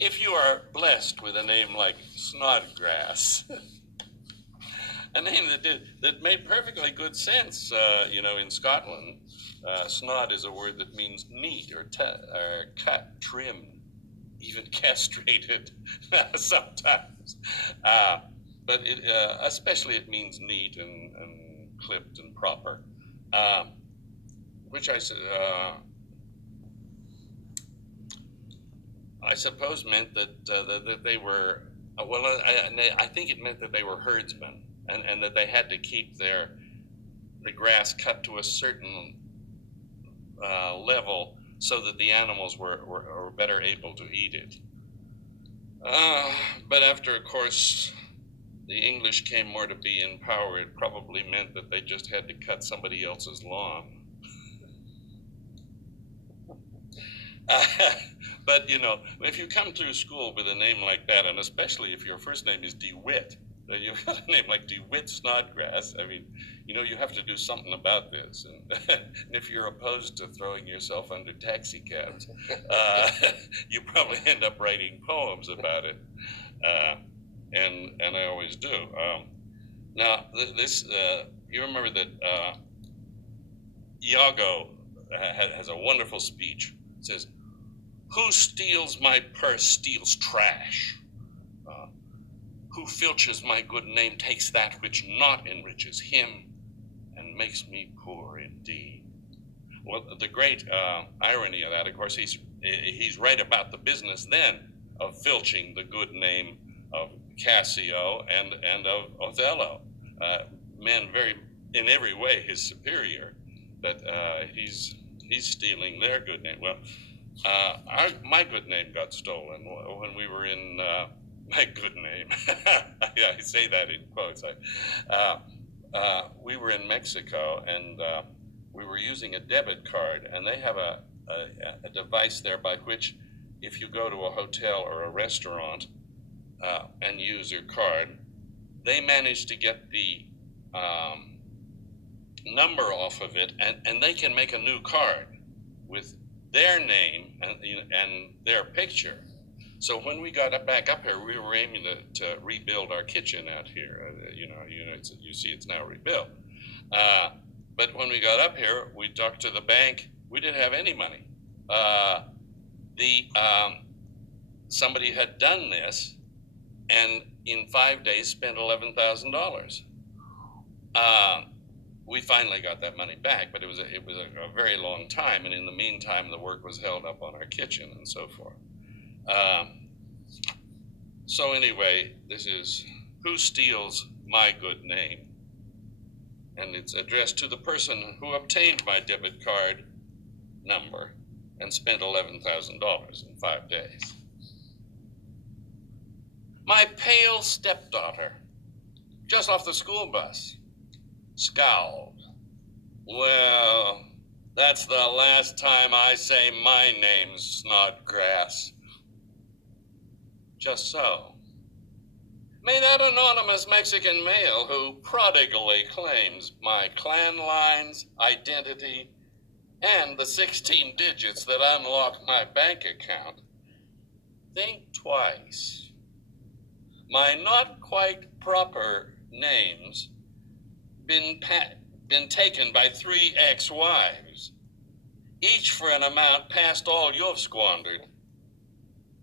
if you are blessed with a name like Snodgrass, a name that made perfectly good sense, in Scotland. Snod is a word that means neat or cut, trimmed, even castrated sometimes. But especially it means neat and clipped and proper, which I suppose meant that they were, I think it meant that they were herdsmen, and that they had to keep the grass cut to a certain level so that the animals were better able to eat it. But after, of course, the English came more to be in power, it probably meant that they just had to cut somebody else's lawn. But if you come through school with a name like that, and especially if your first name is DeWitt, you've got a name like DeWitt Snodgrass, I mean, you have to do something about this. And if you're opposed to throwing yourself under taxi cabs, you probably end up writing poems about it. And I always do. Now, you remember that Iago has a wonderful speech. It says, "Who steals my purse steals trash. Who filches my good name takes that which not enriches him and makes me poor indeed." Well, the great irony of that, of course, he's right about the business then of filching the good name of Cassio and of Othello, men in every way his superior, but he's stealing their good name. Well, my good name got stolen when we were in my good name. I say that in quotes. We were in Mexico, and we were using a debit card, and they have a device there by which, if you go to a hotel or a restaurant and use your card, they manage to get the number off of it, and they can make a new card with their name and their picture. So when we got back up here, we were aiming to rebuild our kitchen out here. You see, it's now rebuilt. But when we got up here, we talked to the bank. We didn't have any money. Somebody had done this, and in 5 days spent $11,000. We finally got that money back, but it was a very long time, and in the meantime, the work was held up on our kitchen and so forth. So anyway, this is "Who Steals My Good Name?" And it's addressed to the person who obtained my debit card number and spent $11,000 in 5 days. My pale stepdaughter, just off the school bus, scowled. "Well, that's the last time I say my name, Snodgrass." Just so. May that anonymous Mexican male who prodigally claims my clan lines, identity, and the 16 digits that unlock my bank account think twice. My not quite proper names been taken by 3 ex-wives, each for an amount past all you've squandered,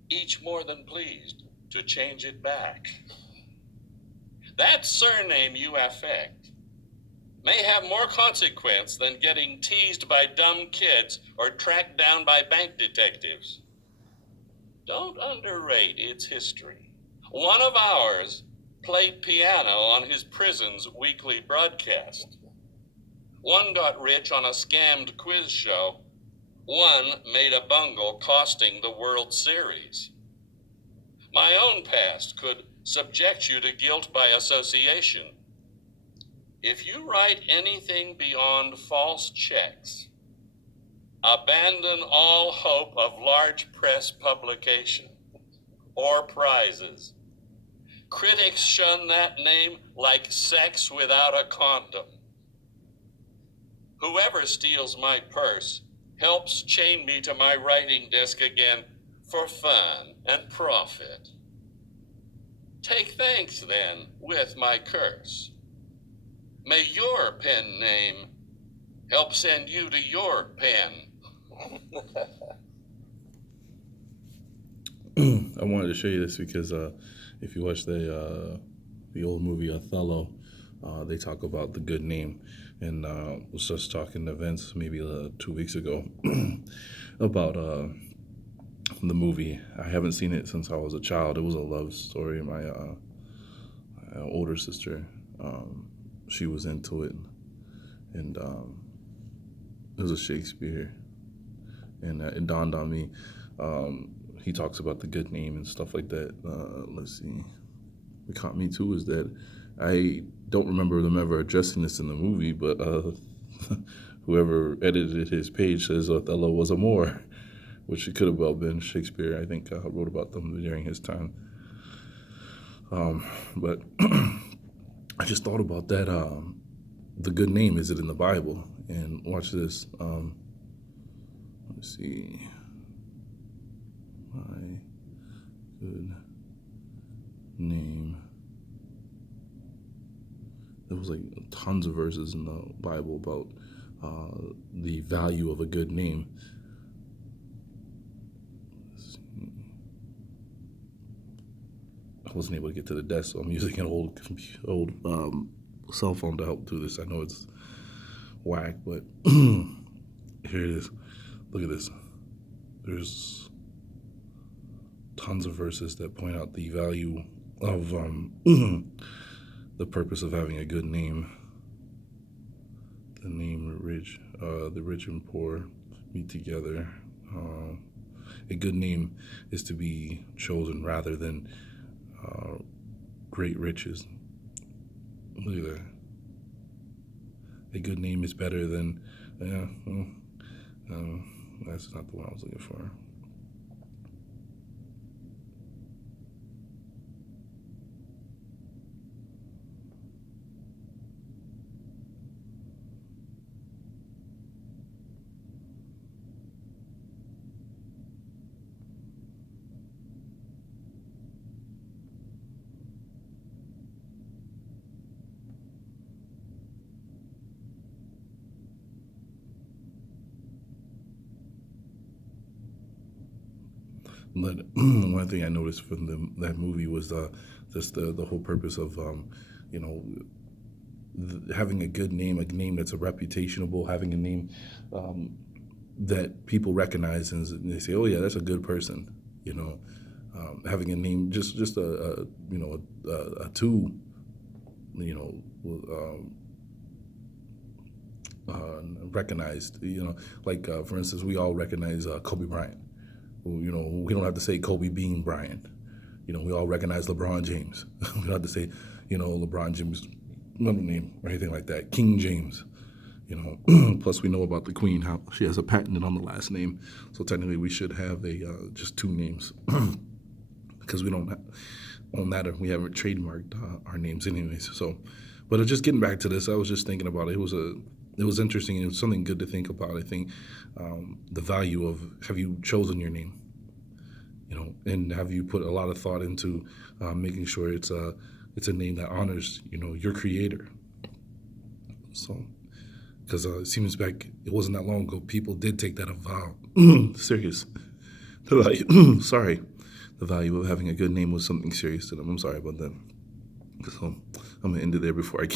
each more than pleased to change it back. That surname you affect may have more consequence than getting teased by dumb kids or tracked down by bank detectives. Don't underrate its history. One of ours played piano on his prison's weekly broadcast. One got rich on a scammed quiz show. One made a bungle costing the World Series. My own past could subject you to guilt by association. If you write anything beyond false checks, abandon all hope of large press publication or prizes. Critics shun that name like sex without a condom. Whoever steals my purse helps chain me to my writing desk again for fun and profit. Take thanks then with my curse. May your pen name help send you to your pen. I wanted to show you this because if you watch the old movie Othello, they talk about the good name, and was just talking to Vince maybe 2 weeks ago about the movie. I haven't seen it since I was a child. It was a love story. My older sister, she was into it, and it was a Shakespeare, and it dawned on me. He talks about the good name and stuff like that. Let's see. What caught me too is that I don't remember them ever addressing this in the movie, but whoever edited his page says Othello was a Moor, which it could have well been Shakespeare. I think wrote about them during his time. But I just thought about that. The good name, is it in the Bible? And watch this. Let's see. My good name. There was like tons of verses in the Bible about the value of a good name. I wasn't able to get to the desk, so I'm using an old cell phone to help do this. I know it's whack, but here it is. Look at this. There's tons of verses that point out the value of the purpose of having a good name. The name rich, the rich and poor meet together. A good name is to be chosen rather than great riches. Look at that. A good name is better than, that's not the one I was looking for. But one thing I noticed from that movie was just the whole purpose of having a good name, a name that's a reputationable, having a name that people recognize and they say, oh yeah, that's a good person. Having a name just a two, recognized. Like for instance, we all recognize Kobe Bryant. We don't have to say Kobe Bean Bryant. We all recognize LeBron James. We don't have to say, LeBron James, middle name or anything like that. King James. Plus we know about the Queen, how she has a patent on the last name. So technically we should have just two names because we don't on that we haven't trademarked our names anyways. So, but just getting back to this, I was just thinking about it. It was interesting, and it was something good to think about. I think the value of, have you chosen your name? And have you put a lot of thought into making sure it's a name that honors, your creator? So, because it seems like it wasn't that long ago, people did take that a vow. Serious. They're like, sorry, the value of having a good name was something serious to them. I'm sorry about that. So I'm gonna end it there before I